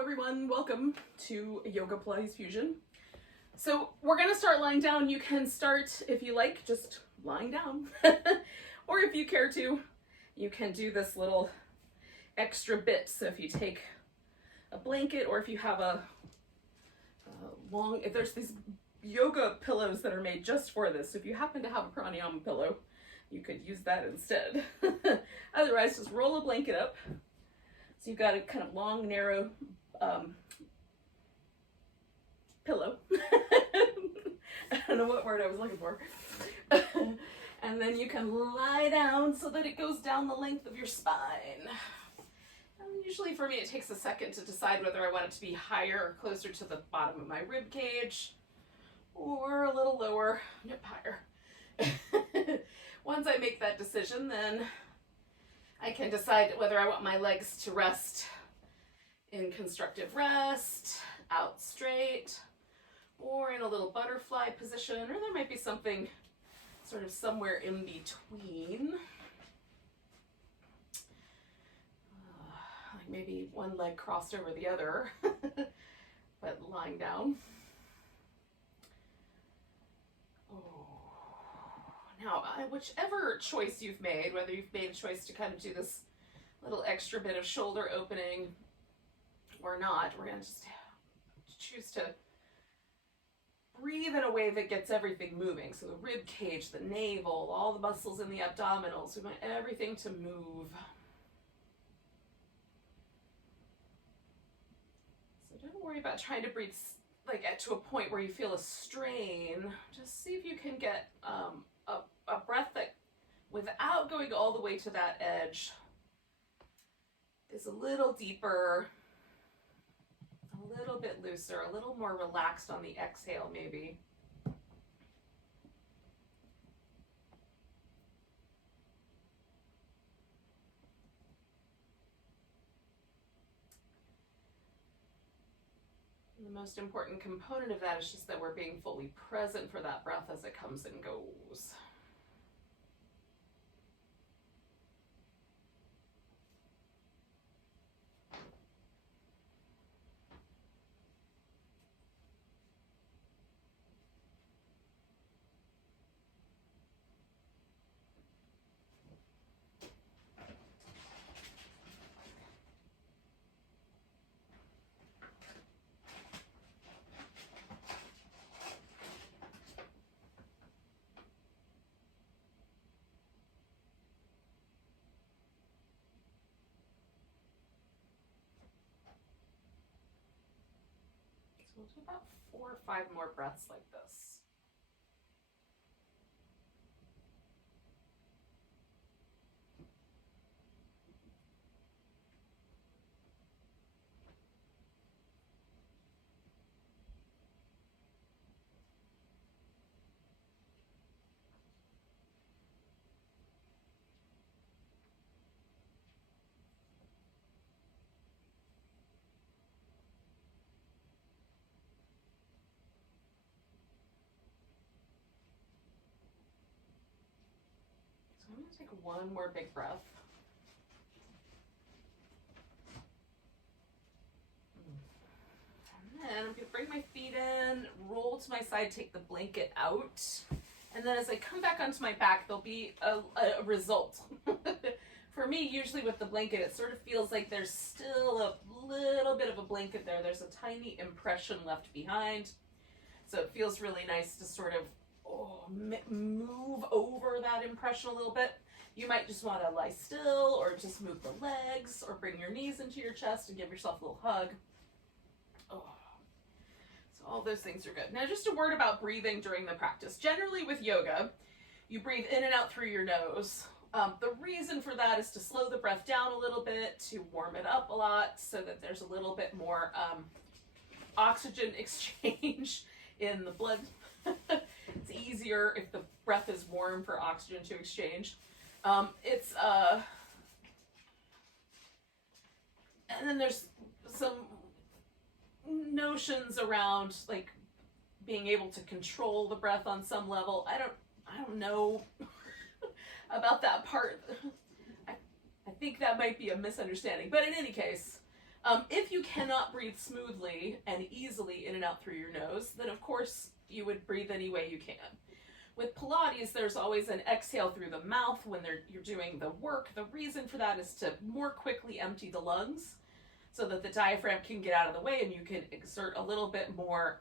everyone, welcome to Yoga Pilates Fusion. So we're going to start lying down. You can start, if you like, just lying down. Or if you care to, you can do this little extra bit. So if you take a blanket, or if you have a if there's these yoga pillows that are made just for this, if you happen to have a pranayama pillow, you could use that instead. Otherwise, just roll a blanket up. So you've got a kind of long, narrow pillow. I don't know what word I was looking for. And then you can lie down so that it goes down the length of your spine. And usually for me it takes a second to decide whether I want it to be higher or closer to the bottom of my rib cage, or a little lower, yep, higher. Once I make that decision, then I can decide whether I want my legs to rest in constructive rest, out straight, or in a little butterfly position, or there might be something sort of somewhere in between. Like maybe one leg crossed over the other, but lying down. Now, whichever choice you've made, whether you've made a choice to kind of do this little extra bit of shoulder opening or not, we're going to just choose to breathe in a way that gets everything moving. So the rib cage, the navel, all the muscles in the abdominals, we want everything to move. So don't worry about trying to breathe like get to a point where you feel a strain. Just see if you can get a breath that, without going all the way to that edge, is a little deeper, a little bit looser, a little more relaxed on the exhale maybe. And the most important component of that is just that we're being fully present for that breath as it comes and goes. We'll do about 4 or 5 more breaths like this. I'm going to take one more big breath. And then I'm going to bring my feet in, roll to my side, take the blanket out. And then as I come back onto my back, there'll be a result. For me, usually with the blanket, it sort of feels like there's still a little bit of a blanket there. There's a tiny impression left behind. So it feels really nice to sort of move over that impression a little bit. You might just want to lie still, or just move the legs, or bring your knees into your chest and give yourself a little hug. Oh. So all those things are good. Now just a word about breathing during the practice. Generally with yoga, you breathe in and out through your nose. The reason for that is to slow the breath down a little bit, to warm it up a lot, so that there's a little bit more oxygen exchange in the blood. It's easier if the breath is warm for oxygen to exchange. And then there's some notions around like being able to control the breath on some level. I don't know about that part. I think that might be a misunderstanding. But in any case, If you cannot breathe smoothly and easily in and out through your nose, then of course you would breathe any way you can. With Pilates, there's always an exhale through the mouth when you're doing the work. The reason for that is to more quickly empty the lungs so that the diaphragm can get out of the way and you can exert a little bit more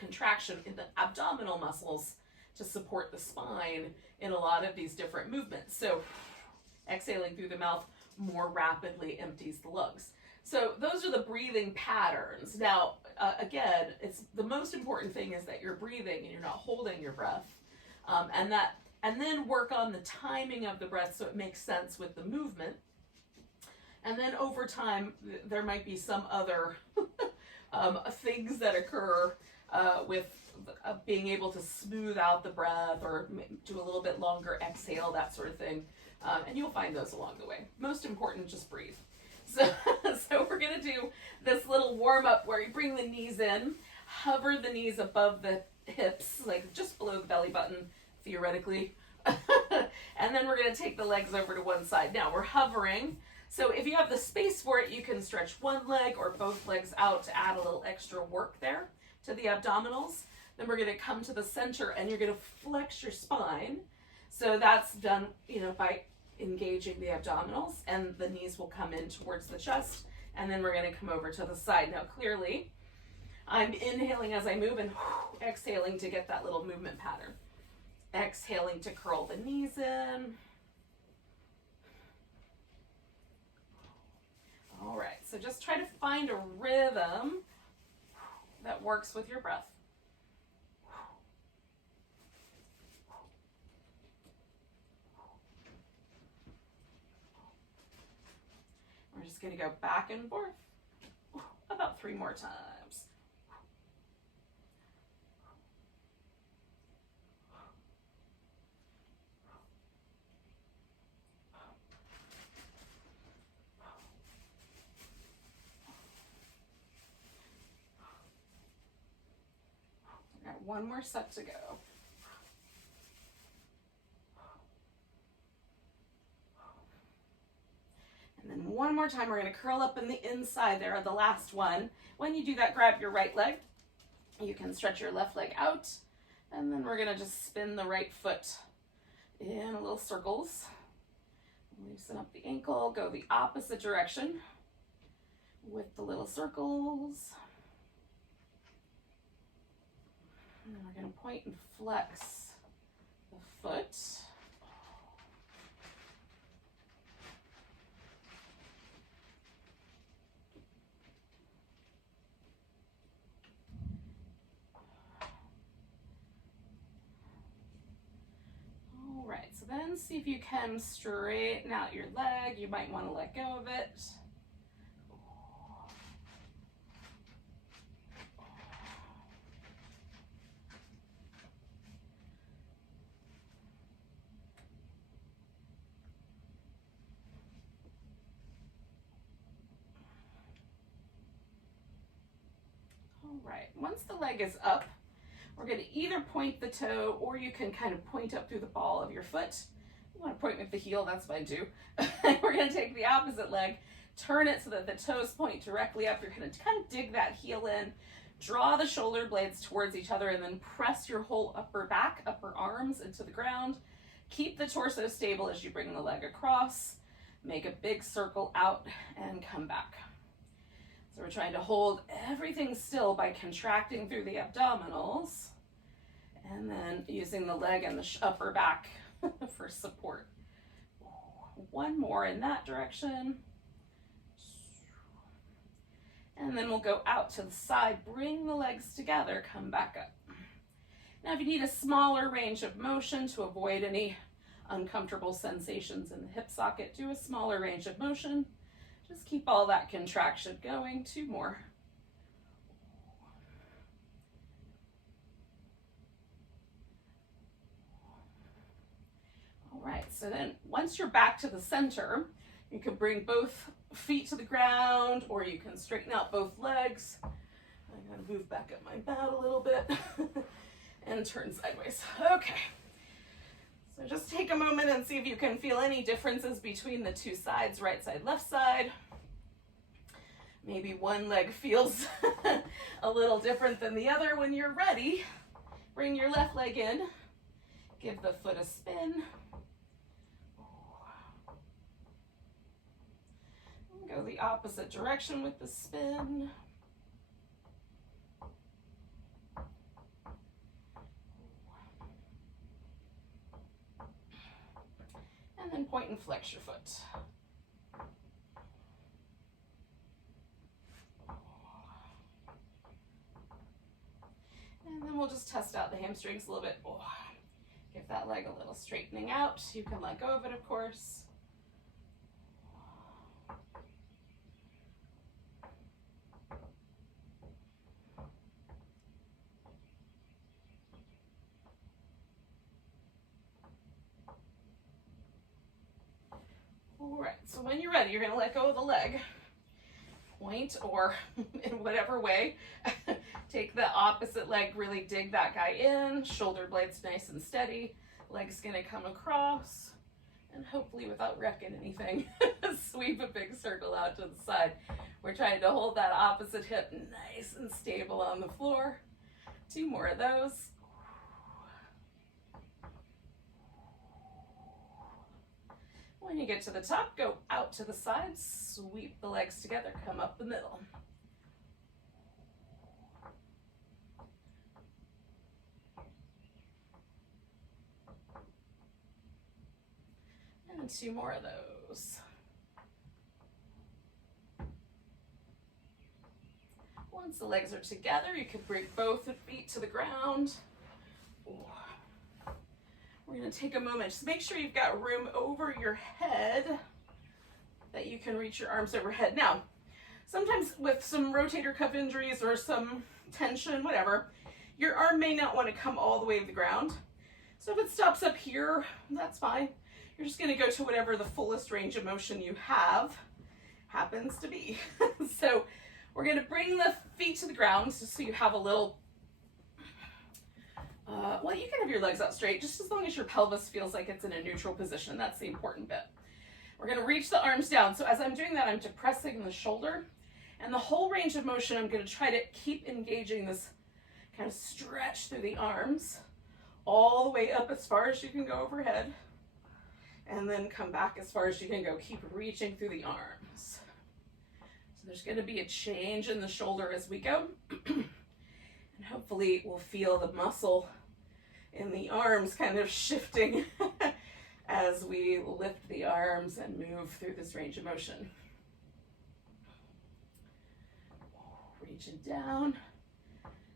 contraction in the abdominal muscles to support the spine in a lot of these different movements. So exhaling through the mouth more rapidly empties the lungs. So those are the breathing patterns. Now, again, it's the most important thing is that you're breathing and you're not holding your breath, and then work on the timing of the breath so it makes sense with the movement. And then over time, there might be some other things that occur with being able to smooth out the breath or do a little bit longer exhale, that sort of thing. And you'll find those along the way. Most important, just breathe. So we're gonna do this little warm up where you bring the knees in, hover the knees above the hips, like just below the belly button, theoretically. And then we're gonna take the legs over to one side. Now we're hovering. So if you have the space for it, you can stretch one leg or both legs out to add a little extra work there to the abdominals. Then we're gonna come to the center and you're gonna flex your spine. So that's done, by engaging the abdominals, and the knees will come in towards the chest, and then we're going to come over to the side. Now clearly I'm inhaling as I move and exhaling to get that little movement pattern. Exhaling to curl the knees in. All right, so just try to find a rhythm that works with your breath. We're just going to go back and forth about 3 more times. All right, one more set to go. And then one more time, we're going to curl up in the inside there, the last one. When you do that, grab your right leg. You can stretch your left leg out. And then we're going to just spin the right foot in little circles. Loosen up the ankle, go the opposite direction with the little circles. And then we're going to point and flex the foot. So then see if you can straighten out your leg. You might want to let go of it. All right, once the leg is up, we're going to either point the toe or you can kind of point up through the ball of your foot. You want to point with the heel, that's fine too. We're going to take the opposite leg, turn it so that the toes point directly up. You're going to kind of dig that heel in, draw the shoulder blades towards each other, and then press your whole upper back, upper arms into the ground. Keep the torso stable as you bring the leg across. Make a big circle out and come back. So we're trying to hold everything still by contracting through the abdominals and then using the leg and the upper back for support. One more in that direction. And then we'll go out to the side, bring the legs together, come back up. Now if you need a smaller range of motion to avoid any uncomfortable sensations in the hip socket, do a smaller range of motion. Just keep all that contraction going. 2 more. All right, so then once you're back to the center, you can bring both feet to the ground or you can straighten out both legs. I'm gonna move back up my mat a little bit and turn sideways. Okay. So just take a moment and see if you can feel any differences between the 2 sides, right side, left side. Maybe one leg feels a little different than the other. When you're ready, bring your left leg in, give the foot a spin. Go the opposite direction with the spin. And then point and flex your foot. And then we'll just test out the hamstrings a little bit. Give that leg a little straightening out. You can let go of it, of course. All right, so when you're ready, you're going to let go of the leg. Point, or in whatever way, take the opposite leg, really dig that guy in, shoulder blades nice and steady, leg's going to come across, and hopefully without wrecking anything, sweep a big circle out to the side. We're trying to hold that opposite hip nice and stable on the floor. 2 more of those. When you get to the top, go out to the side, sweep the legs together, come up the middle. And 2 more of those. Once the legs are together, you can bring both feet to the ground. We're going to take a moment. Just make sure you've got room over your head, that you can reach your arms overhead. Now, sometimes with some rotator cuff injuries or some tension, whatever, your arm may not want to come all the way to the ground. So if it stops up here, that's fine. You're just going to go to whatever the fullest range of motion you have happens to be. So we're going to bring the feet to the ground just so you have a little well, you can have your legs out straight, just as long as your pelvis feels like it's in a neutral position. That's the important bit. We're going to reach the arms down. So as I'm doing that, I'm depressing the shoulder. And the whole range of motion, I'm going to try to keep engaging this kind of stretch through the arms, all the way up as far as you can go overhead. And then come back as far as you can go. Keep reaching through the arms. So there's going to be a change in the shoulder as we go. And hopefully we'll feel the muscle in the arms kind of shifting as we lift the arms and move through this range of motion. Reaching down,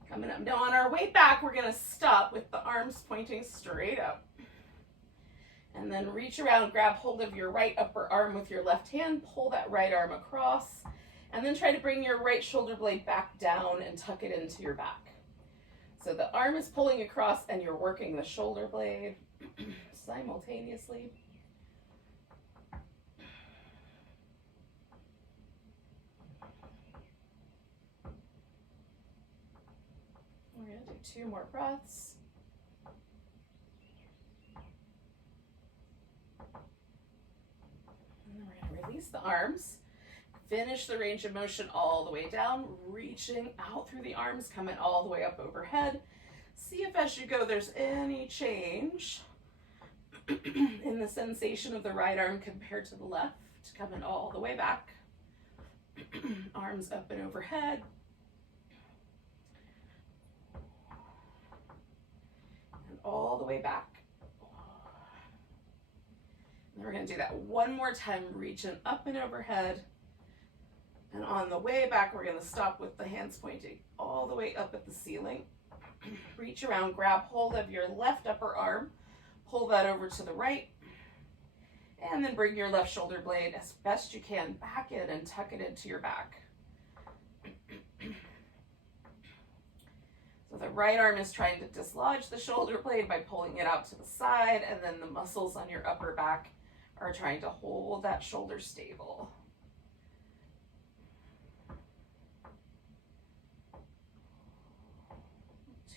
coming up. Now on our way back, we're going to stop with the arms pointing straight up. And then reach around, grab hold of your right upper arm with your left hand, pull that right arm across, and then try to bring your right shoulder blade back down and tuck it into your back. So the arm is pulling across and you're working the shoulder blade simultaneously. We're going to do 2 more breaths. And then we're going to release the arms. Finish the range of motion all the way down, reaching out through the arms, coming all the way up overhead. See if as you go there's any change in the sensation of the right arm compared to the left, coming all the way back. Arms up and overhead. And all the way back. And we're going to do that 1 more time, reaching up and overhead. And on the way back, we're going to stop with the hands pointing all the way up at the ceiling. Reach around, grab hold of your left upper arm, pull that over to the right, and then bring your left shoulder blade as best you can back in and tuck it into your back. So the right arm is trying to dislodge the shoulder blade by pulling it out to the side, and then the muscles on your upper back are trying to hold that shoulder stable.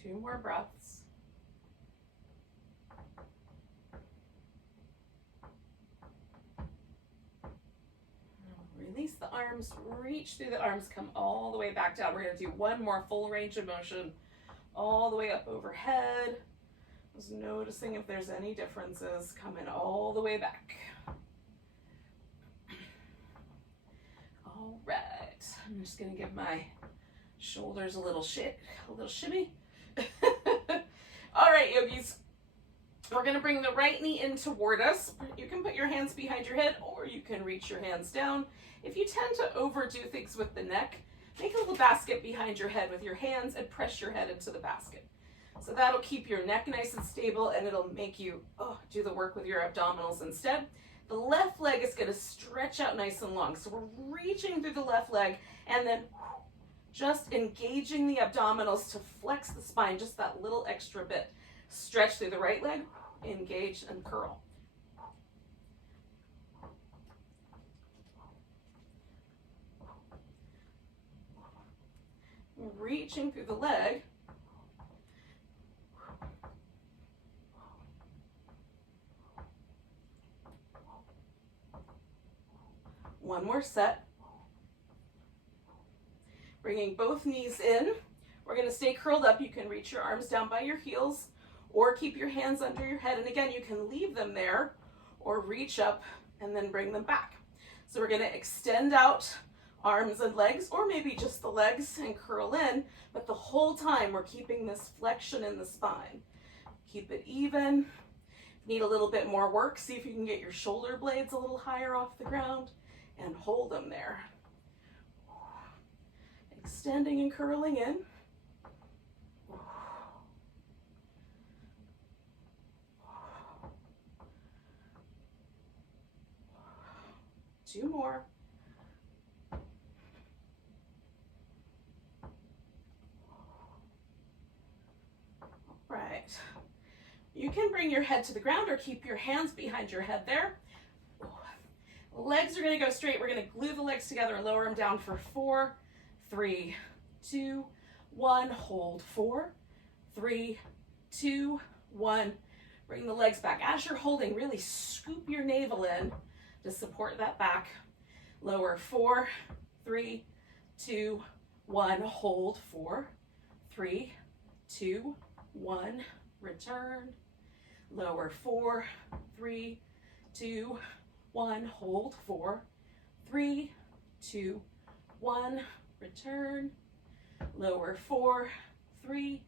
2 more breaths. Release the arms. arms, reach through the arms, come all the way back down. We're gonna do one more full range of motion, all the way up overhead. Just noticing if there's any differences, coming all the way back. All right, I'm just gonna give my shoulders a little shimmy. All right, yogis, we're gonna bring the right knee in toward us. You can put your hands behind your head or you can reach your hands down. If you tend to overdo things with the neck, make a little basket behind your head with your hands and press your head into the basket. So that'll keep your neck nice and stable and it'll make you do the work with your abdominals instead. The left leg is gonna stretch out nice and long. So we're reaching through the left leg and then just engaging the abdominals to flex the spine, just that little extra bit. Stretch through the right leg, engage and curl. Reaching through the leg. One more set. Bringing both knees in. We're going to stay curled up. You can reach your arms down by your heels or keep your hands under your head. And again, you can leave them there or reach up and then bring them back. So we're going to extend out arms and legs, or maybe just the legs, and curl in. But the whole time we're keeping this flexion in the spine. Keep it even. Need a little bit more work. See if you can get your shoulder blades a little higher off the ground and hold them there. Extending and curling in. Two more. Right. You can bring your head to the ground or keep your hands behind your head there. Legs are going to go straight. We're going to glue the legs together and lower them down for 4, 3, 2, 1. Hold 4, 3, 2, 1. Bring the legs back. As you're holding, really scoop your navel in to support that back. Lower 4, 3, 2, 1. Hold 4, 3, 2, 1. Return. Lower 4, 3, 2, 1. Hold 4, 3, 2, 1. Return. Lower 4, 3,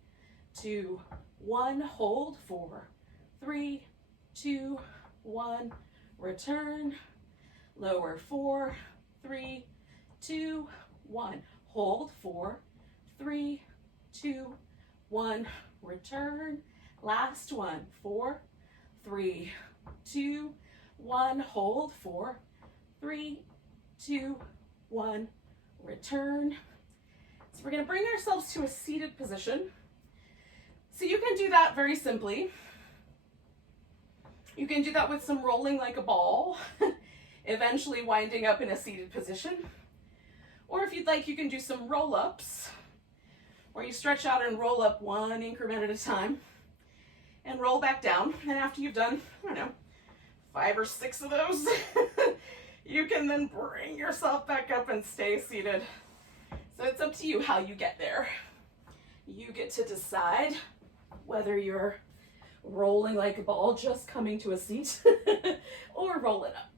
2, 1. Hold 4, 3, 2, 1. Return. Lower 4, 3, 2, 1. Hold 4, 3, 2, 1. Return. Last one. 4, 3, 2, 1. Hold 4, 3, 2, 1. Return. So we're going to bring ourselves to a seated position. So you can do that very simply. You can do that with some rolling like a ball, eventually winding up in a seated position. Or if you'd like, you can do some roll-ups, where you stretch out and roll up one increment at a time and roll back down. And after you've done, 5 or 6 of those, you can then bring yourself back up and stay seated. So it's up to you how you get there. You get to decide whether you're rolling like a ball, just coming to a seat, or roll it up.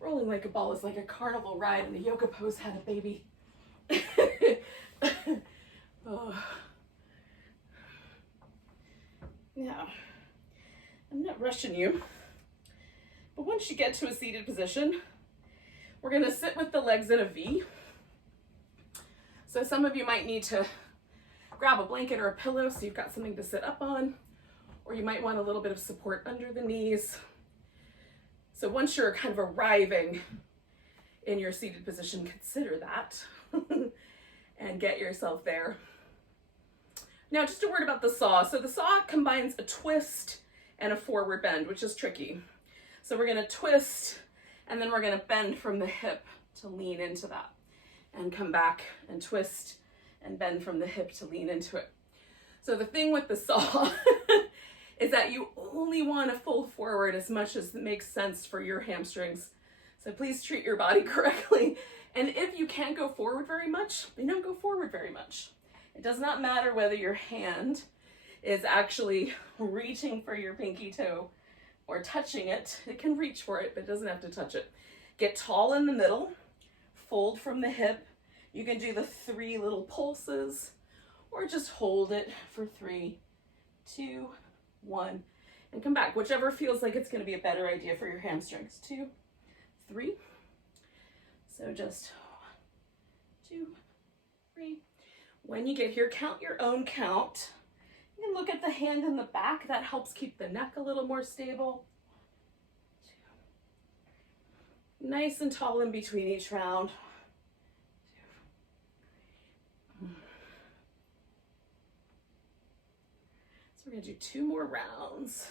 Rolling like a ball is like a carnival ride and the yoga pose had a baby. Now, I'm not rushing you, but once you get to a seated position, we're going to sit with the legs in a V. So some of you might need to grab a blanket or a pillow so you've got something to sit up on, or you might want a little bit of support under the knees. So once you're kind of arriving in your seated position, consider that and get yourself there. Now, just a word about the saw. So the saw combines a twist and a forward bend, which is tricky. So we're gonna twist, and then we're gonna bend from the hip to lean into that, and come back and twist and bend from the hip to lean into it. So the thing with the saw is that you only want to fold forward as much as it makes sense for your hamstrings. So please treat your body correctly. And if you can't go forward very much, then don't go forward very much. It does not matter whether your hand is actually reaching for your pinky toe or touching it. It can reach for it, but it doesn't have to touch it. Get tall in the middle, fold from the hip. You can do the 3 little pulses, or just hold it for 3, 2, 1, and come back. Whichever feels like it's going to be a better idea for your hamstrings. 2, 3. So just 1, 2, 3. When you get here, count your own count. You can look at the hand in the back. That helps keep the neck a little more stable. 2. Nice and tall in between each round. 2. So we're going to do 2 more rounds.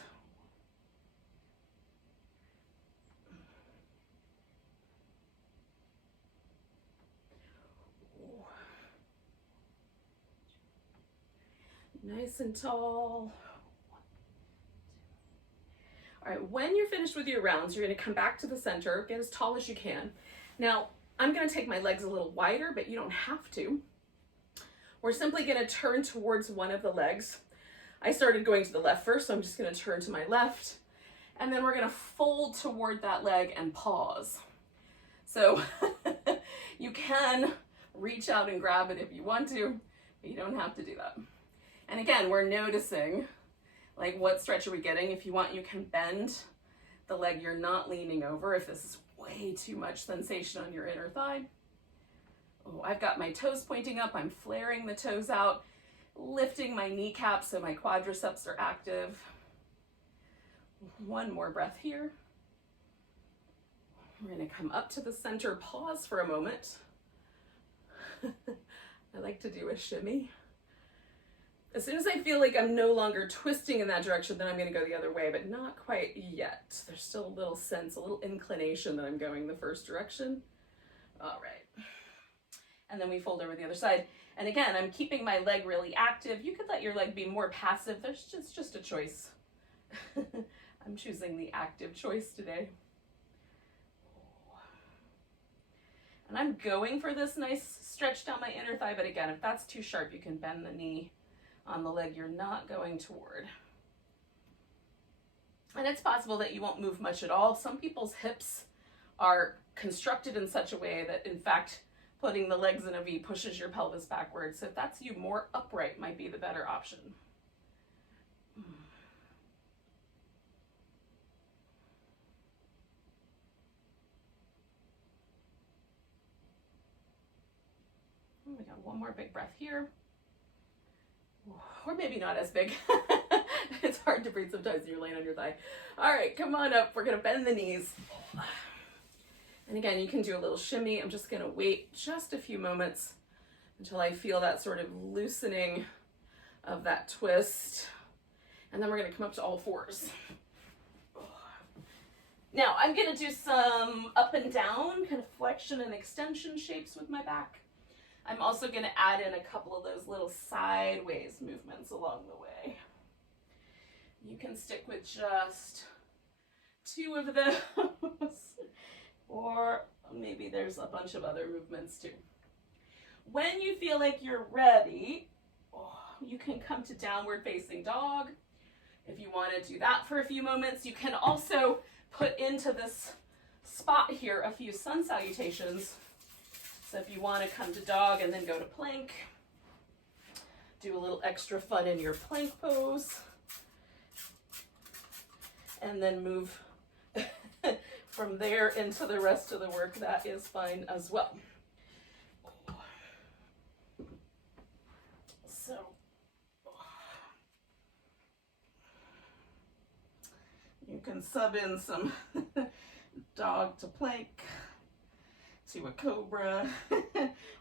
Nice and tall. 1, 2. All right, when you're finished with your rounds, you're going to come back to the center, get as tall as you can. Now, I'm going to take my legs a little wider, but you don't have to. We're simply going to turn towards one of the legs. I started going to the left first, so I'm just going to turn to my left. And then we're going to fold toward that leg and pause. So you can reach out and grab it if you want to, but you don't have to do that. And again, we're noticing, like, what stretch are we getting? If you want, you can bend the leg you're not leaning over if this is way too much sensation on your inner thigh. Oh, I've got my toes pointing up. I'm flaring the toes out, lifting my kneecaps so my quadriceps are active. 1 more breath here. We're going to come up to the center, pause for a moment. I like to do a shimmy. As soon as I feel like I'm no longer twisting in that direction, then I'm going to go the other way, but not quite yet. There's still a little sense, a little inclination that I'm going the first direction. All right. And then we fold over the other side. And again, I'm keeping my leg really active. You could let your leg be more passive. There's just a choice. I'm choosing the active choice today. And I'm going for this nice stretch down my inner thigh, but again, if that's too sharp, you can bend the knee on the leg you're not going toward. And it's possible that you won't move much at all. Some people's hips are constructed in such a way that, in fact, putting the legs in a V pushes your pelvis backwards. So if that's you, more upright might be the better option. We got 1 more big breath here. Or maybe not as big. It's hard to breathe sometimes when you're laying on your thigh. All right, come on up. We're going to bend the knees. And again, you can do a little shimmy. I'm just going to wait just a few moments until I feel that sort of loosening of that twist. And then we're going to come up to all 4s. Now, I'm going to do some up and down, kind of flexion and extension shapes with my back. I'm also going to add in a couple of those little sideways movements along the way. You can stick with just 2 of those, or maybe there's a bunch of other movements too. When you feel like you're ready, you can come to downward facing dog. If you want to do that for a few moments, you can also put into this spot here a few sun salutations. So if you want to come to dog and then go to plank, do a little extra fun in your plank pose, and then move from there into the rest of the work, that is fine as well. So you can sub in some dog to plank to a cobra,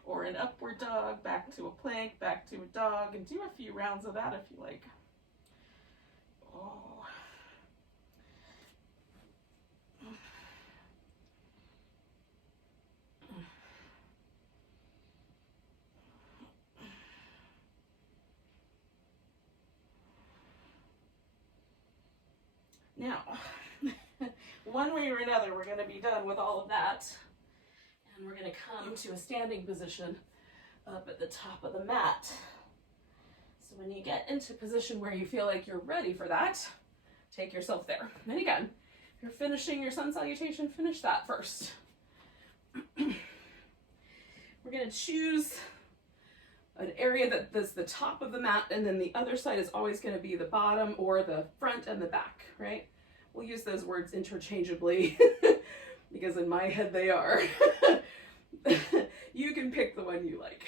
or an upward dog, back to a plank, back to a dog, and do a few rounds of that if you like. Oh. Now, one way or another, we're going to be done with all of that, and we're going to come to a standing position up at the top of the mat. So when you get into a position where you feel like you're ready for that, take yourself there. And again, if you're finishing your sun salutation, finish that first. We're going to choose an area that's the top of the mat, and then the other side is always going to be the bottom or the front and the back, right? We'll use those words interchangeably because in my head they are. You can pick the one you like.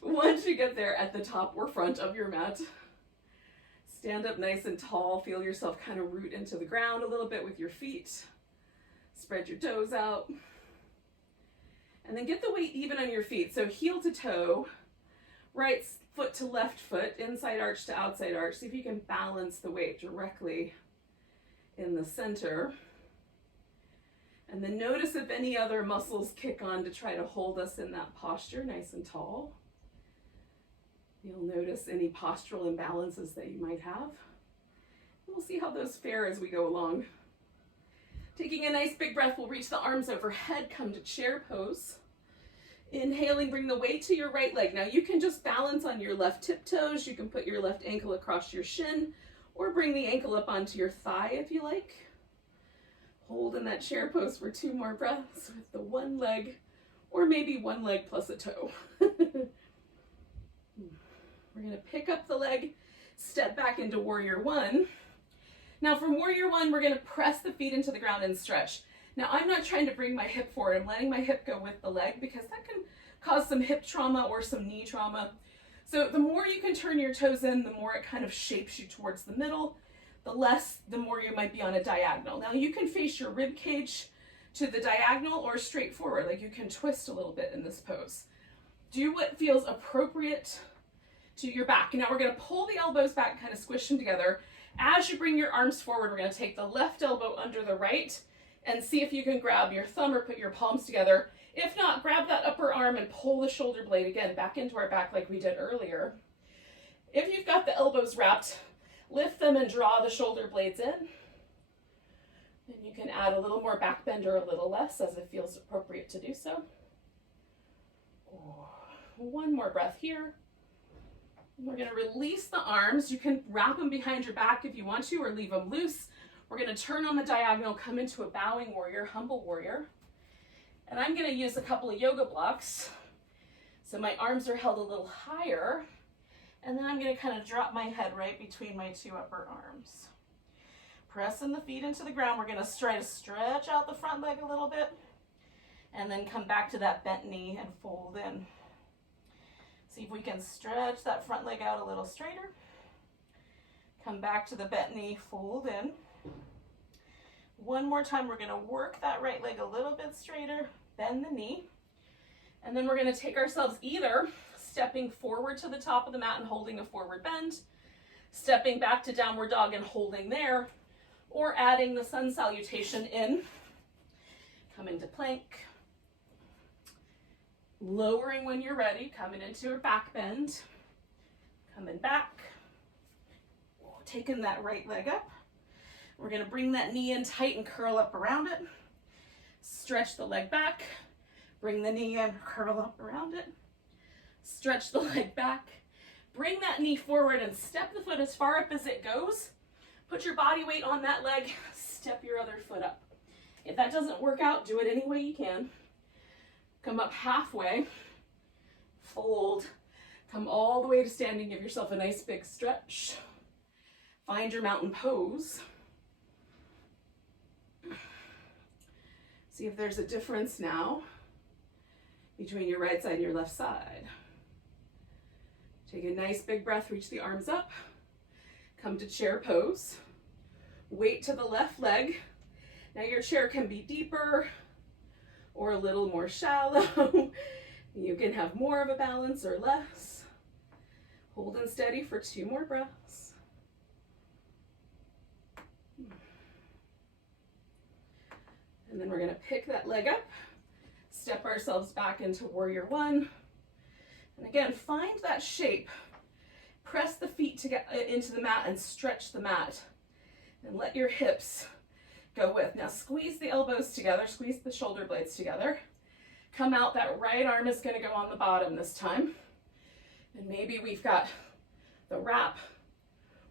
Once you get there at the top or front of your mat, stand up nice and tall. Feel yourself kind of root into the ground a little bit with your feet. Spread your toes out. And then get the weight even on your feet. So heel to toe, right foot to left foot, inside arch to outside arch. See if you can balance the weight directly in the center. And then notice if any other muscles kick on to try to hold us in that posture, nice and tall. You'll notice any postural imbalances that you might have. We'll see how those fare as we go along. Taking a nice big breath, we'll reach the arms overhead, come to chair pose. Inhaling, bring the weight to your right leg. Now you can just balance on your left tiptoes. You can put your left ankle across your shin, or bring the ankle up onto your thigh if you like. Hold in that chair pose for 2 more breaths with the one leg, or maybe one leg plus a toe. We're gonna pick up the leg, step back into warrior one. Now from warrior one, we're gonna press the feet into the ground and stretch. Now I'm not trying to bring my hip forward. I'm letting my hip go with the leg because that can cause some hip trauma or some knee trauma. So the more you can turn your toes in, the more it kind of shapes you towards the middle. The more you might be on a diagonal. Now you can face your rib cage to the diagonal or straight forward. Like you can twist a little bit in this pose. Do what feels appropriate to your back. Now we're gonna pull the elbows back and kind of squish them together. As you bring your arms forward, we're gonna take the left elbow under the right and see if you can grab your thumb or put your palms together. If not, grab that upper arm and pull the shoulder blade again back into our back like we did earlier. If you've got the elbows wrapped, lift them and draw the shoulder blades in. And you can add a little more back bend or a little less as it feels appropriate to do so. One more breath here. We're going to release the arms. You can wrap them behind your back if you want to, or leave them loose. We're going to turn on the diagonal, come into a bowing warrior, humble warrior. And I'm going to use a couple of yoga blocks. So my arms are held a little higher. And then I'm going to kind of drop my head right between my 2 upper arms. Pressing the feet into the ground. We're going to try to stretch out the front leg a little bit. And then come back to that bent knee and fold in. See if we can stretch that front leg out a little straighter. Come back to the bent knee, fold in. One more time, we're gonna work that right leg a little bit straighter, bend the knee. And then we're gonna take ourselves either stepping forward to the top of the mat and holding a forward bend, stepping back to downward dog and holding there, or adding the sun salutation in, coming to plank. Lowering when you're ready, coming into a back bend, coming back, taking that right leg up. We're gonna bring that knee in tight and curl up around it. Stretch the leg back, bring the knee in, curl up around it. Stretch the leg back, bring that knee forward and step the foot as far up as it goes. Put your body weight on that leg, step your other foot up. If that doesn't work out, do it any way you can. Come up halfway, fold, come all the way to standing, give yourself a nice big stretch. Find your mountain pose. See if there's a difference now between your right side and your left side. Take a nice big breath, reach the arms up, come to chair pose. Weight to the left leg. Now your chair can be deeper or a little more shallow. You can have more of a balance or less. Hold and steady for 2 more breaths. And then we're going to pick that leg up, step ourselves back into warrior 1. And again, find that shape. Press the feet to get into the mat and stretch the mat. And let your hips go with. Now squeeze the elbows together, squeeze the shoulder blades together. Come out, that right arm is going to go on the bottom this time. And maybe we've got the wrap,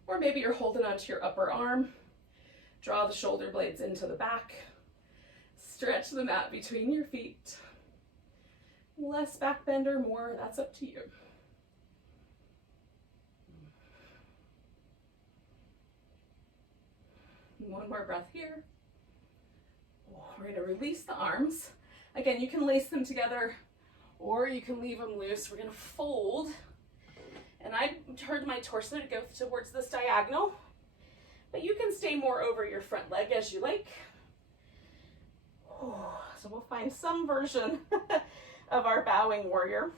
or maybe you're holding onto your upper arm. Draw the shoulder blades into the back. Stretch the mat between your feet. Less back bend or more, that's up to you. One more breath here. We're going to release the arms. Again, you can lace them together or you can leave them loose. We're going to fold. And I turned my torso to go towards this diagonal, but you can stay more over your front leg as you like. So we'll find some version of our bowing warrior.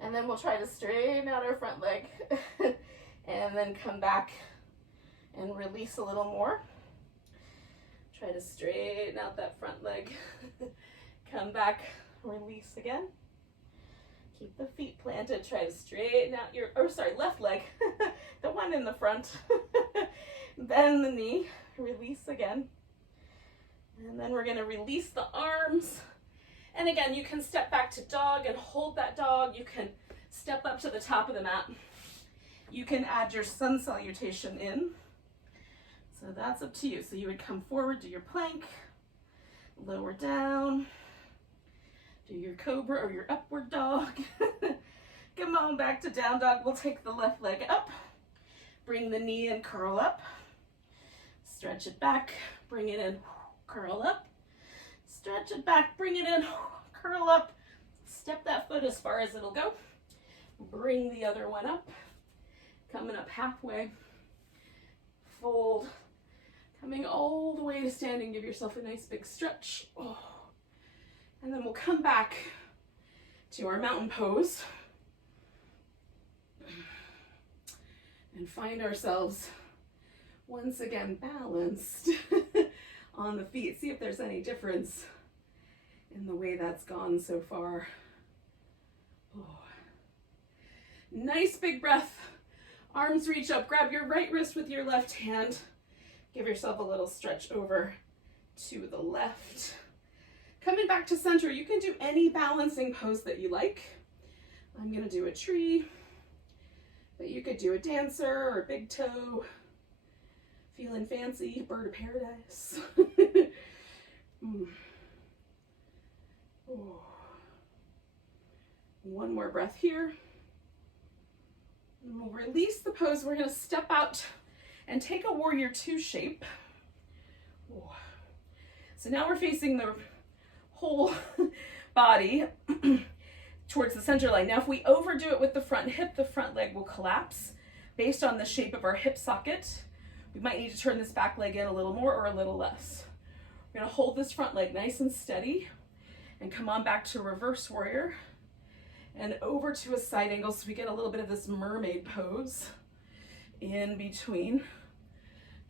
And then we'll try to straighten out our front leg and then come back and release a little more. Try to straighten out that front leg. Come back, release again. Keep the feet planted. Try to straighten out your, left leg, the one in the front. Bend the knee, release again. And then we're going to release the arms. And again, you can step back to dog and hold that dog. You can step up to the top of the mat. You can add your sun salutation in. So that's up to you. So you would come forward, do your plank, lower down, do your cobra or your upward dog. Come on back to down dog. We'll take the left leg up, bring the knee and curl up, stretch it back, bring it in, curl up, stretch it back, bring it in, curl up, step that foot as far as it'll go, bring the other one up, coming up halfway, fold, coming all the way to standing. Give yourself a nice big stretch. And then we'll come back to our mountain pose and find ourselves once again balanced on the feet. See if there's any difference in the way that's gone so far. Nice big breath. Arms reach up. Grab your right wrist with your left hand. Give yourself a little stretch over to the left. Coming back to center, you can do any balancing pose that you like. I'm going to do a tree, but you could do a dancer or big toe. Feeling fancy, bird of paradise. One more breath here. And we'll release the pose. We're going to step out and take a warrior 2 shape. So now we're facing the whole body towards the center line. Now if we overdo it with the front hip, the front leg will collapse based on the shape of our hip socket. We might need to turn this back leg in a little more or a little less. We're going to hold this front leg nice and steady and come on back to reverse warrior and over to a side angle so we get a little bit of this mermaid pose in between.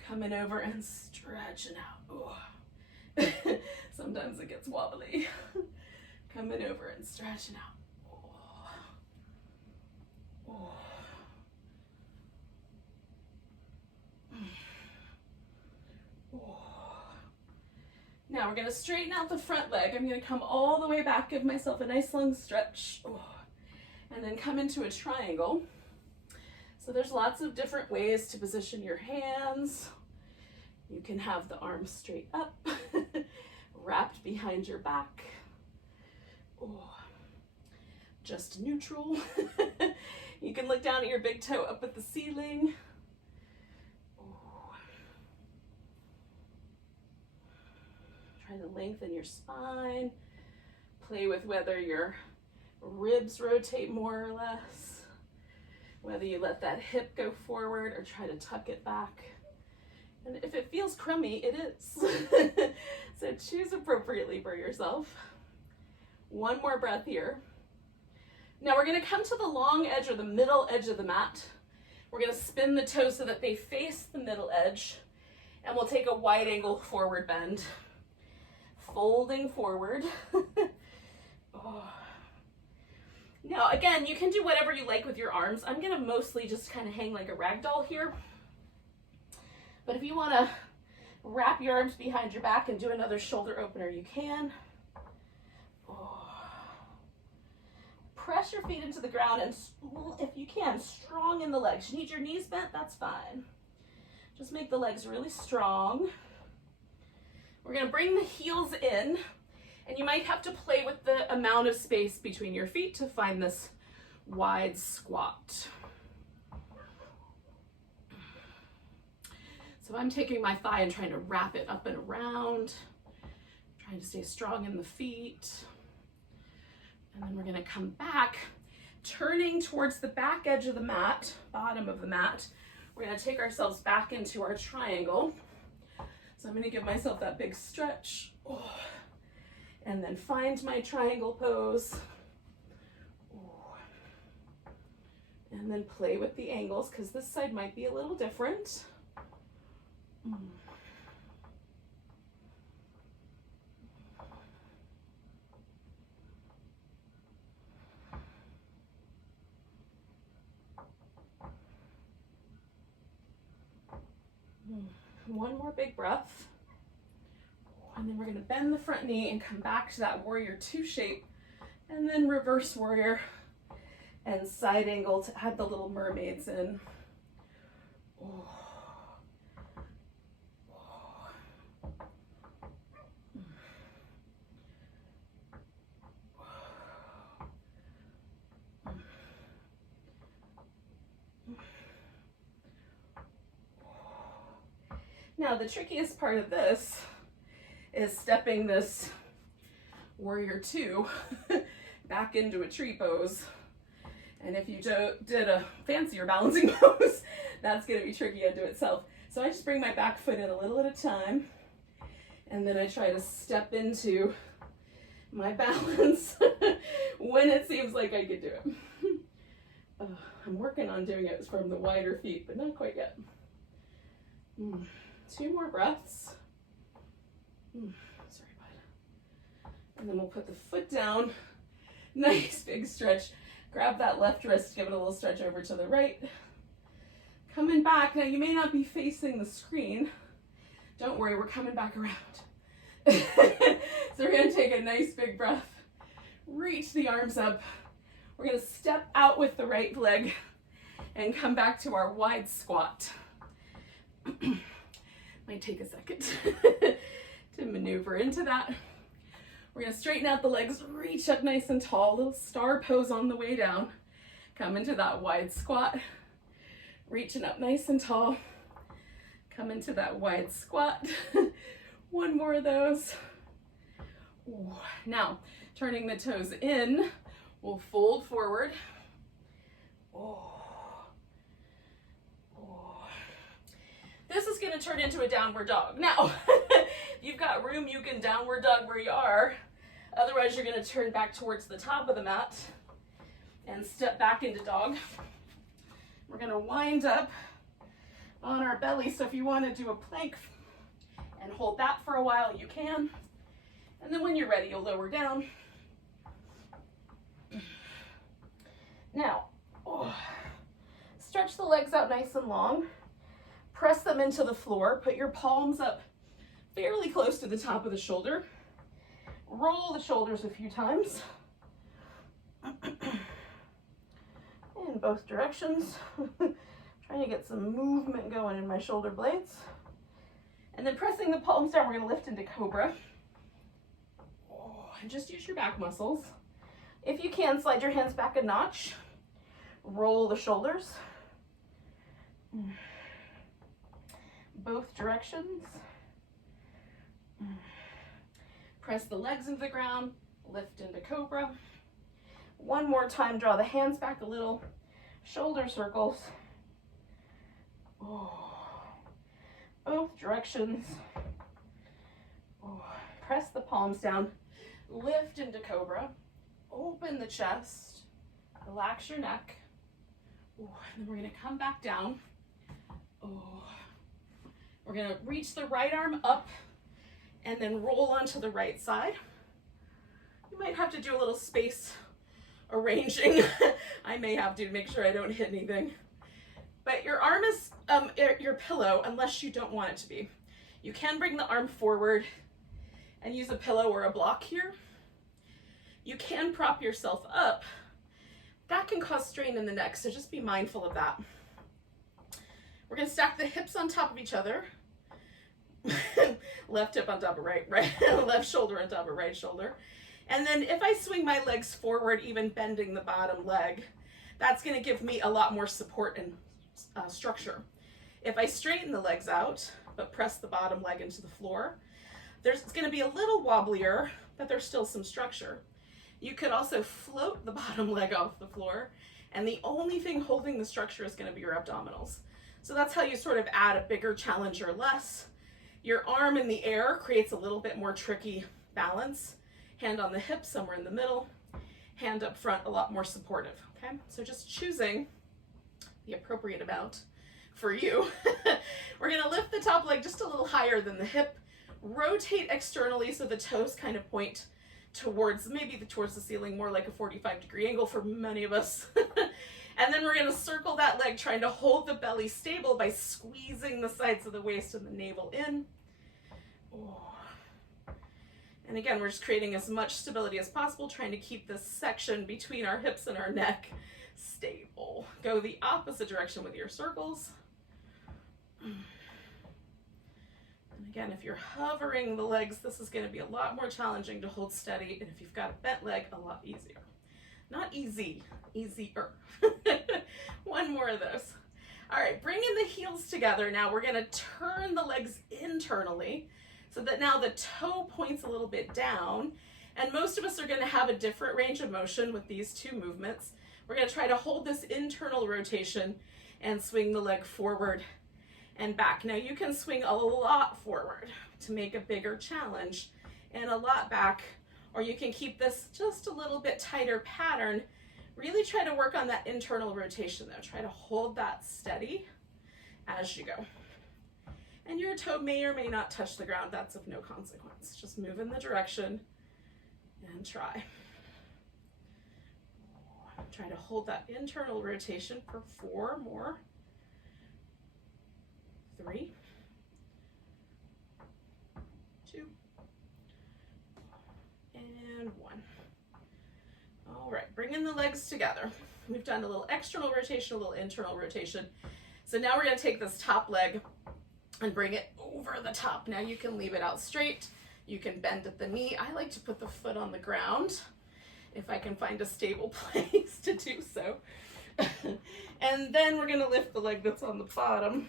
Coming over and stretching out. Sometimes it gets wobbly. Coming over and stretching out. Now we're going to straighten out the front leg. I'm going to come all the way back, give myself a nice long stretch, and then come into a triangle. So there's lots of different ways to position your hands. You can have the arms straight up, wrapped behind your back. Just neutral. You can look down at your big toe up at the ceiling. Try to lengthen your spine. Play with whether your ribs rotate more or less, whether you let that hip go forward or try to tuck it back. And if it feels crummy, it is. So choose appropriately for yourself. One more breath here. Now we're gonna come to the long edge or the middle edge of the mat. We're gonna spin the toes so that they face the middle edge, and we'll take a wide angle forward bend. Folding forward. Oh. Now again, you can do whatever you like with your arms. I'm gonna mostly just kind of hang like a rag doll here. But if you wanna wrap your arms behind your back and do another shoulder opener, you can. Oh. Press your feet into the ground and, if you can, strong in the legs. You need your knees bent, that's fine. Just make the legs really strong. We're gonna bring the heels in, and you might have to play with the amount of space between your feet to find this wide squat. So I'm taking my thigh and trying to wrap it up and around, trying to stay strong in the feet. And then we're gonna come back, turning towards the back edge of the mat, bottom of the mat. We're gonna take ourselves back into our triangle. So I'm gonna give myself that big stretch. Oh. And then find my triangle pose. Oh. And then play with the angles, because this side might be a little different. One more big breath. And then we're gonna bend the front knee and come back to that warrior two shape, and then reverse warrior and side angle to add the little mermaids in. Oh. Now the trickiest part of this is stepping this warrior two back into a tree pose. And if you did a fancier balancing pose, that's gonna be tricky unto itself. So I just bring my back foot in a little at a time, and then I try to step into my balance when it seems like I could do it. I'm working on doing it from the wider feet, but not quite yet. 2 more breaths. Sorry, bud. And then we'll put the foot down. Nice big stretch. Grab that left wrist, give it a little stretch over to the right. Coming back. Now you may not be facing the screen. Don't worry, we're coming back around. So we're gonna take a nice big breath. Reach the arms up. We're gonna step out with the right leg and come back to our wide squat. Might take a second to maneuver into that. We're gonna straighten out the legs, reach up nice and tall, little star pose on the way down. Come into that wide squat, reaching up nice and tall. Come into that wide squat. One more of those. Ooh. Now, turning the toes in, we'll fold forward. Oh. This is going to turn into a downward dog. Now, if you've got room, you can downward dog where you are. Otherwise, you're going to turn back towards the top of the mat and step back into dog. We're going to wind up on our belly. So if you want to do a plank and hold that for a while, you can. And then when you're ready, you'll lower down. Now, stretch the legs out nice and long. Press them into the floor. Put your palms up fairly close to the top of the shoulder. Roll the shoulders a few times. In both directions. Trying to get some movement going in my shoulder blades. And then pressing the palms down, we're going to lift into Cobra. And just use your back muscles. If you can, slide your hands back a notch. Roll the shoulders. Both directions. Press the legs into the ground, lift into Cobra. One more time, draw the hands back a little, shoulder circles. Both directions. Oh, press the palms down, lift into Cobra, open the chest, relax your neck. Oh, and then we're gonna come back down. Oh, we're gonna reach the right arm up and then roll onto the right side. You might have to do a little space arranging. I may have to make sure I don't hit anything. But your arm is your pillow unless you don't want it to be. You can bring the arm forward and use a pillow or a block here. You can prop yourself up. That can cause strain in the neck, so just be mindful of that. We're gonna stack the hips on top of each other. Left hip on top of right, left shoulder on top of right shoulder. And then if I swing my legs forward, even bending the bottom leg, that's gonna give me a lot more support and structure. If I straighten the legs out, but press the bottom leg into the floor, it's gonna be a little wobblier, but there's still some structure. You could also float the bottom leg off the floor, and the only thing holding the structure is gonna be your abdominals. So that's how you sort of add a bigger challenge or less. Your arm in the air creates a little bit more tricky balance. Hand on the hip, somewhere in the middle. Hand up front, a lot more supportive, okay? So just choosing the appropriate amount for you. We're gonna lift the top leg just a little higher than the hip, rotate externally so the toes kind of point towards the ceiling, more like a 45-degree angle for many of us. And then we're gonna circle that leg, trying to hold the belly stable by squeezing the sides of the waist and the navel in. Oh. And again, we're just creating as much stability as possible, trying to keep this section between our hips and our neck stable. Go the opposite direction with your circles. And again, if you're hovering the legs, this is gonna be a lot more challenging to hold steady. And if you've got a bent leg, a lot easier. Not easy, easier. One more of those. All right, bring in the heels together. Now we're gonna turn the legs internally so that now the toe points a little bit down. And most of us are gonna have a different range of motion with these two movements. We're gonna try to hold this internal rotation and swing the leg forward and back. Now you can swing a lot forward to make a bigger challenge and a lot back, or you can keep this just a little bit tighter pattern. Really try to work on that internal rotation though. Try to hold that steady as you go. And your toe may or may not touch the ground. That's of no consequence. Just move in the direction and try. Try to hold that internal rotation for 4 more. 3, 2, and 1. All right, bring in the legs together. We've done a little external rotation, a little internal rotation. So now we're gonna take this top leg and bring it over the top. Now you can leave it out straight. You can bend at the knee. I like to put the foot on the ground if I can find a stable place to do so. And then we're gonna lift the leg that's on the bottom.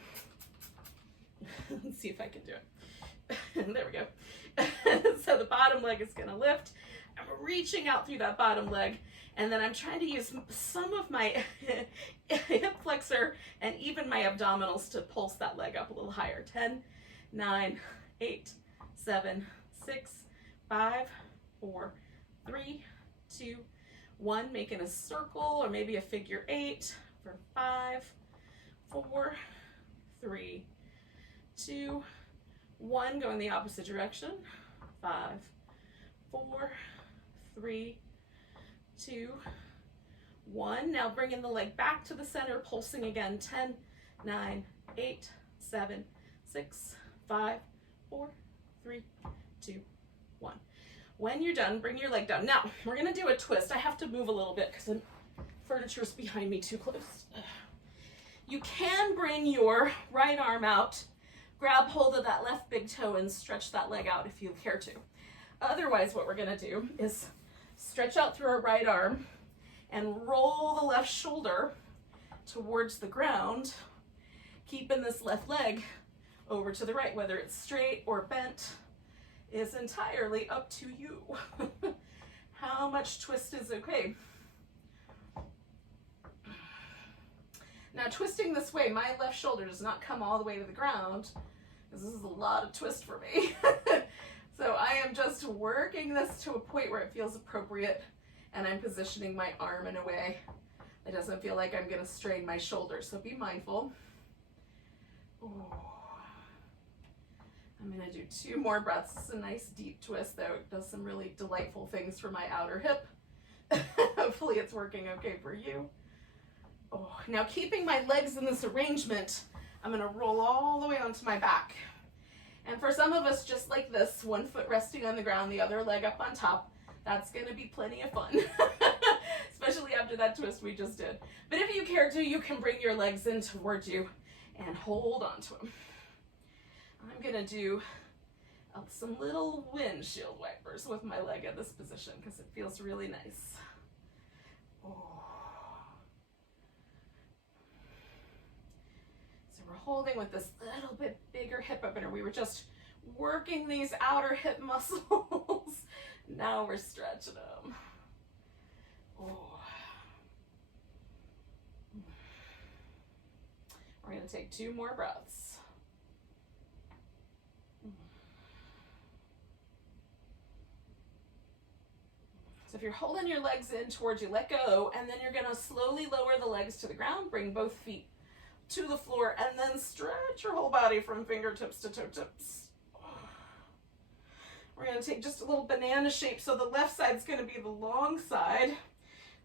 Let's see if I can do it. There we go. So the bottom leg is gonna lift. I'm reaching out through that bottom leg, and then I'm trying to use some of my hip flexor and even my abdominals to pulse that leg up a little higher. 10, 9, 8, 7, 6, 5, 4, 3, 2, 1. Making a circle or maybe a figure 8 for 5, 4, 3, 2, 1. Go in the opposite direction. 5, 4, 3, 2, 1. Now bring in the leg back to the center, pulsing again. 10, 9, 8, 7, 6, 5, 4, 3, 2, 1. When you're done, bring your leg down. Now, we're gonna do a twist. I have to move a little bit because the furniture's behind me too close. You can bring your right arm out, grab hold of that left big toe and stretch that leg out if you care to. Otherwise, what we're gonna do is stretch out through our right arm and roll the left shoulder towards the ground, keeping this left leg over to the right. Whether it's straight or bent is entirely up to you. How much twist is okay? Now twisting this way, my left shoulder does not come all the way to the ground. because this is a lot of twist for me. So I am just working this to a point where it feels appropriate, and I'm positioning my arm in a way that doesn't feel like I'm going to strain my shoulder. So be mindful. Ooh. I'm going to do 2 more breaths. It's a nice deep twist, though. It does some really delightful things for my outer hip. Hopefully it's working okay for you. Oh, now keeping my legs in this arrangement, I'm going to roll all the way onto my back. And for some of us, just like this, one foot resting on the ground, the other leg up on top, that's going to be plenty of fun, especially after that twist we just did. But if you care to, you can bring your legs in towards you and hold on to them. I'm going to do some little windshield wipers with my leg in this position because it feels really nice. Oh. So we're holding with this little bit bigger hip opener. We were just working these outer hip muscles. Now we're stretching them. Oh. We're going to take 2 more breaths. So if you're holding your legs in towards you, let go, and then you're going to slowly lower the legs to the ground, bring both feet to the floor, and then stretch your whole body from fingertips to toe tips. We're going to take just a little banana shape, so the left side's going to be the long side,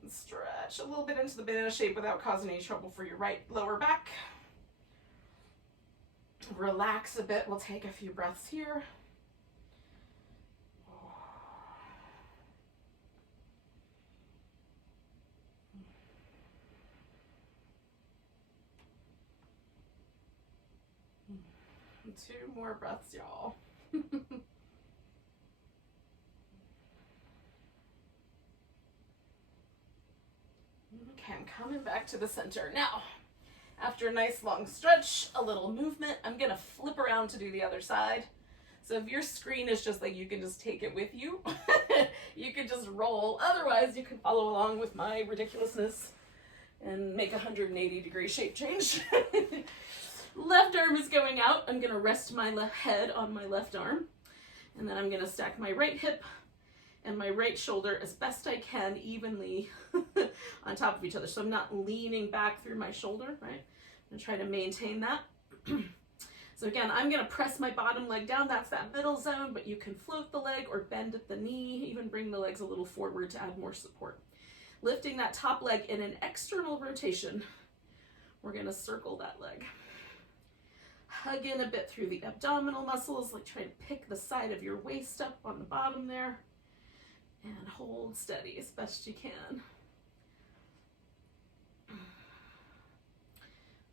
and stretch a little bit into the banana shape without causing any trouble for your right lower back. Relax a bit. We'll take a few breaths here. And 2 more breaths, y'all. Okay, I'm coming back to the center. Now, after a nice long stretch, a little movement, I'm gonna flip around to do the other side. So if your screen is just like, you can just take it with you, you can just roll. Otherwise, you can follow along with my ridiculousness and make a 180-degree shape change. Left arm is going out. I'm gonna rest my left head on my left arm, and then I'm gonna stack my right hip and my right shoulder as best I can evenly on top of each other. So I'm not leaning back through my shoulder, right? I'm gonna try to maintain that. So again, I'm gonna press my bottom leg down. That's that middle zone, but you can float the leg or bend at the knee, even bring the legs a little forward to add more support. Lifting that top leg in an external rotation, we're gonna circle that leg. Hug in a bit through the abdominal muscles, like try to pick the side of your waist up on the bottom there, and hold steady as best you can.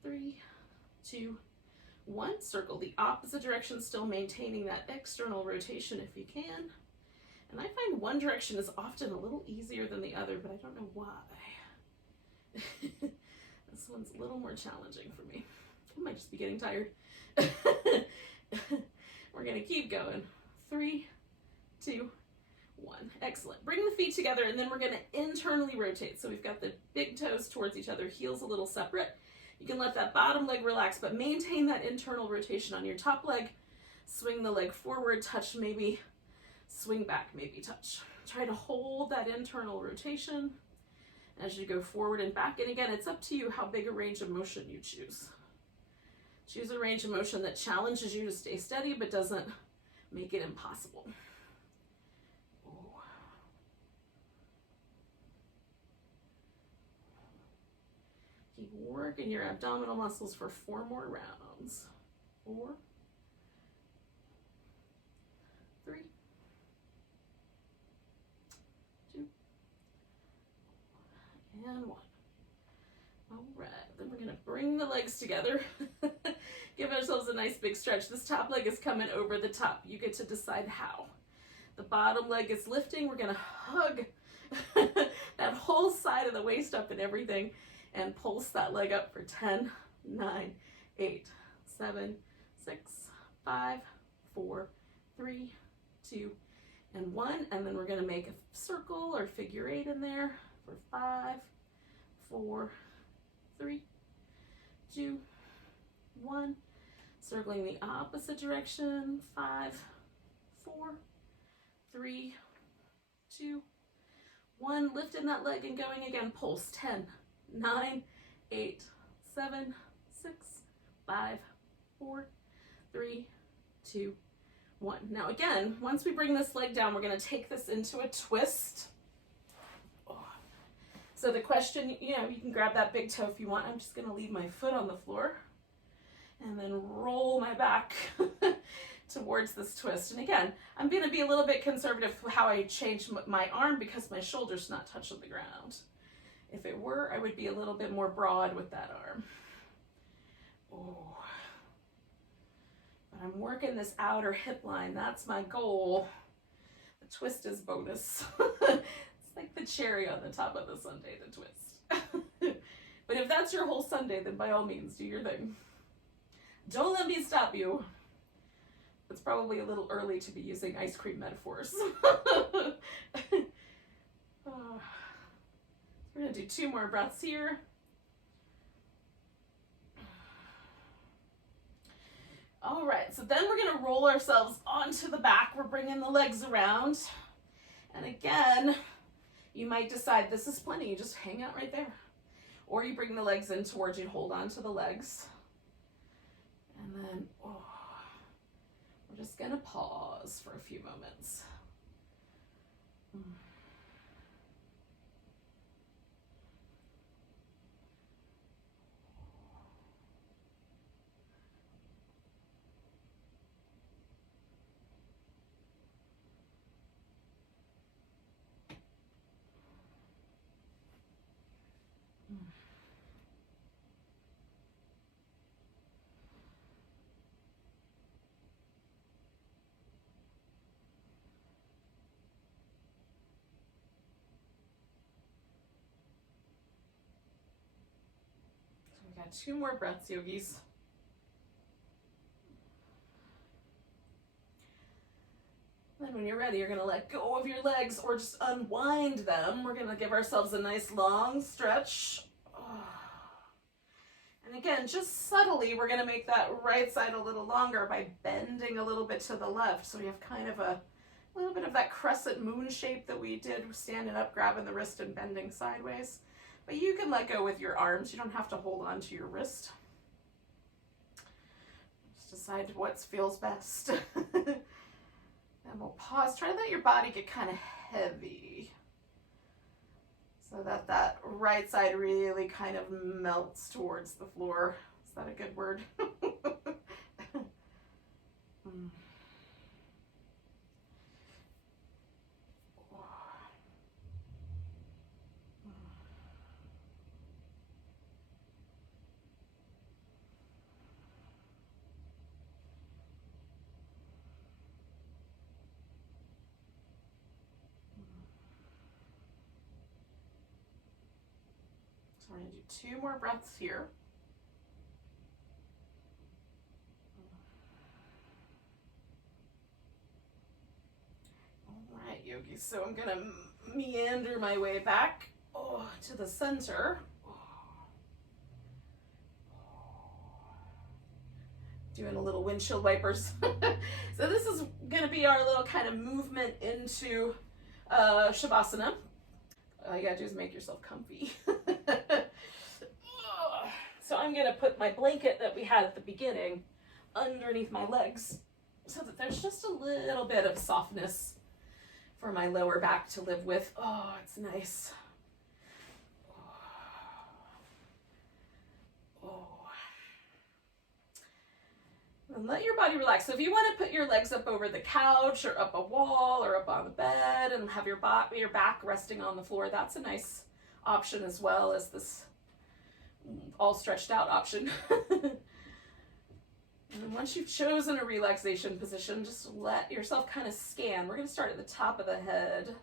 3, 2, 1. Circle the opposite direction, still maintaining that external rotation if you can. And I find one direction is often a little easier than the other, but I don't know why. This one's a little more challenging for me. I might just be getting tired. We're gonna keep going. 3, 2, 1. Excellent. Bring the feet together, and then we're gonna internally rotate. So we've got the big toes towards each other, heels a little separate. You can let that bottom leg relax, but maintain that internal rotation on your top leg. Swing the leg forward, touch maybe, swing back, maybe touch. Try to hold that internal rotation as you go forward and back. And again, it's up to you how big a range of motion you choose. Choose a range of motion that challenges you to stay steady but doesn't make it impossible. Ooh. Keep working your abdominal muscles for 4 more rounds. 4, 3, 2, and 1. All right, then we're gonna bring the legs together. Give ourselves a nice big stretch. This top leg is coming over the top. You get to decide how. The bottom leg is lifting. We're gonna hug that whole side of the waist up and everything, and pulse that leg up for 10, 9, 8, 7, 6, 5, 4, 3, 2, and 1. And then we're gonna make a circle or figure 8 in there for 5, 4, 3, 2, 1. Circling the opposite direction. 5, 4, 3, 2, 1. Lifting that leg and going again. Pulse. 10, 9, 8, 7, 6, 5, 4, 3, 2, 1. Now again, once we bring this leg down, we're going to take this into a twist. So the question, you can grab that big toe if you want. I'm just going to leave my foot on the floor and then roll my back towards this twist. And again, I'm going to be a little bit conservative with how I change my arm because my shoulder's not touching the ground. If it were, I would be a little bit more broad with that arm. Oh. But I'm working this outer hip line. That's my goal. The twist is bonus. It's like the cherry on the top of the sundae, the twist. But if that's your whole sundae, then by all means, do your thing. Don't let me stop you. It's probably a little early to be using ice cream metaphors. We're going to do 2 more breaths here. All right, so then we're going to roll ourselves onto the back. We're bringing the legs around. And again, you might decide this is plenty. You just hang out right there. Or you bring the legs in towards you, hold on to the legs. And then, we're just going to pause for a few moments. We got 2 more breaths, yogis. Then when you're ready, you're going to let go of your legs or just unwind them. We're going to give ourselves a nice long stretch. And again, just subtly, we're going to make that right side a little longer by bending a little bit to the left. So we have kind of a little bit of that crescent moon shape that we did standing up, grabbing the wrist and bending sideways. But you can let go with your arms. You don't have to hold on to your wrist. Just decide what feels best. And we'll pause. Try to let your body get kind of heavy so that that right side really kind of melts towards the floor. Is that a good word? We're going to do 2 more breaths here. All right, yogis. So I'm going to meander my way back to the center. Doing a little windshield wipers. So this is going to be our little kind of movement into Savasana. All you gotta do is make yourself comfy. So I'm gonna put my blanket that we had at the beginning underneath my legs so that there's just a little bit of softness for my lower back to live with. Oh, it's nice. And let your body relax. So if you want to put your legs up over the couch or up a wall or up on the bed and have your back resting on the floor, that's a nice option as well as this all stretched out option. And then once you've chosen a relaxation position, just let yourself kind of scan. We're going to start at the top of the head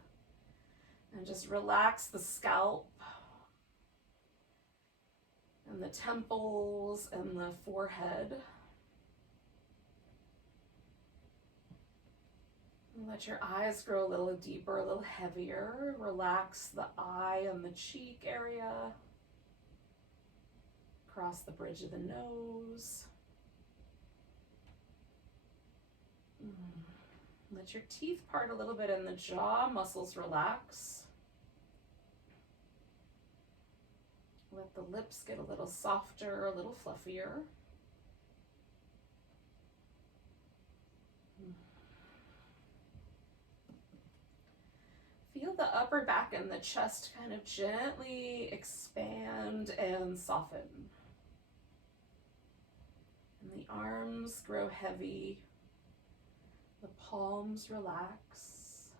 and just relax the scalp and the temples and the forehead. Let your eyes grow a little deeper, a little heavier. Relax the eye and the cheek area. Across the bridge of the nose. Let your teeth part a little bit and the jaw muscles relax. Let the lips get a little softer, a little fluffier. Feel the upper back and the chest kind of gently expand and soften. And the arms grow heavy. The palms relax.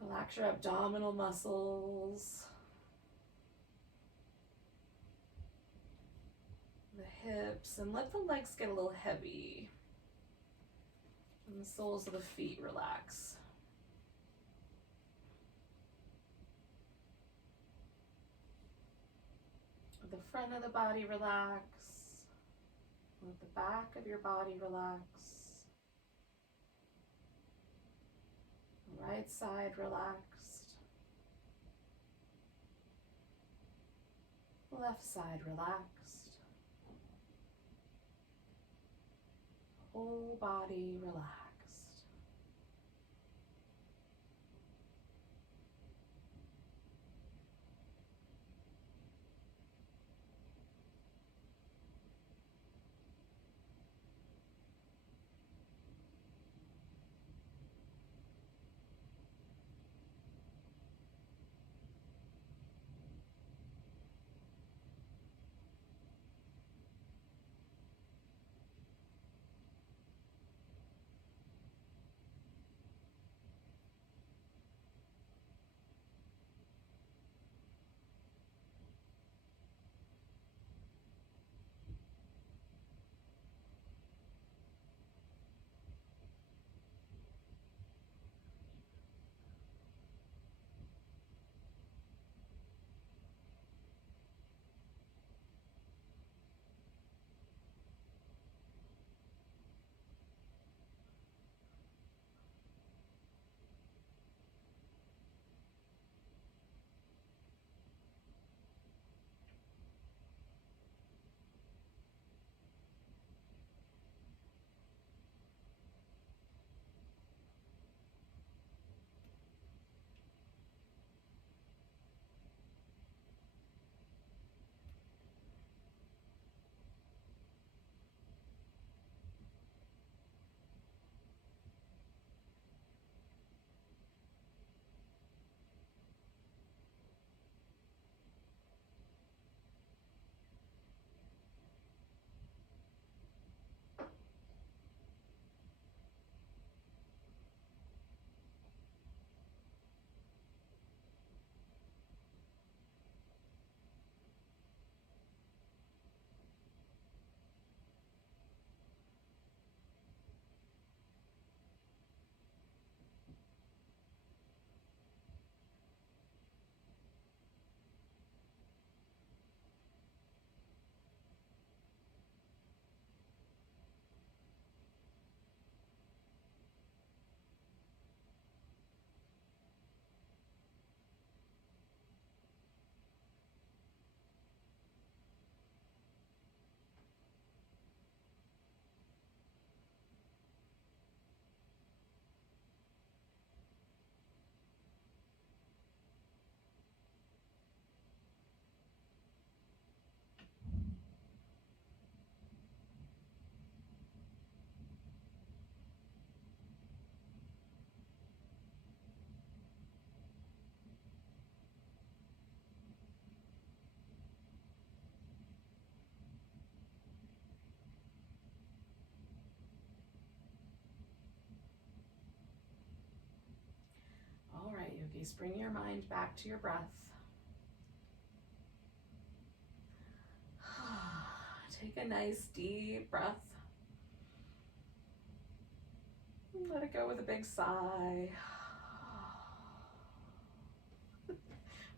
Relax your abdominal muscles. The hips, and let the legs get a little heavy. And the soles of the feet relax. Let the front of the body relax. Let the back of your body relax. The right side relaxed. The left side relaxed. Whole body relaxed. All right, yogis, bring your mind back to your breath. Take a nice deep breath. Let it go with a big sigh.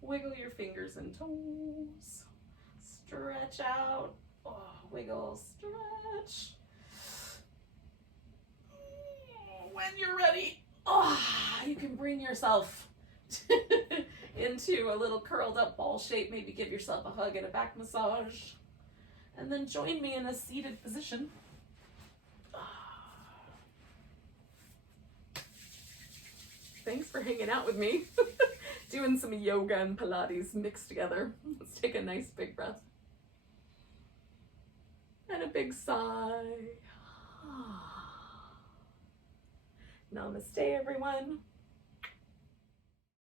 Wiggle your fingers and toes. Stretch out. Oh, wiggle, stretch. When you're ready, you can bring yourself into a little curled up ball shape. Maybe give yourself a hug and a back massage. And then join me in a seated position. Thanks for hanging out with me. Doing some yoga and Pilates mixed together. Let's take a nice big breath. And a big sigh. Namaste, everyone.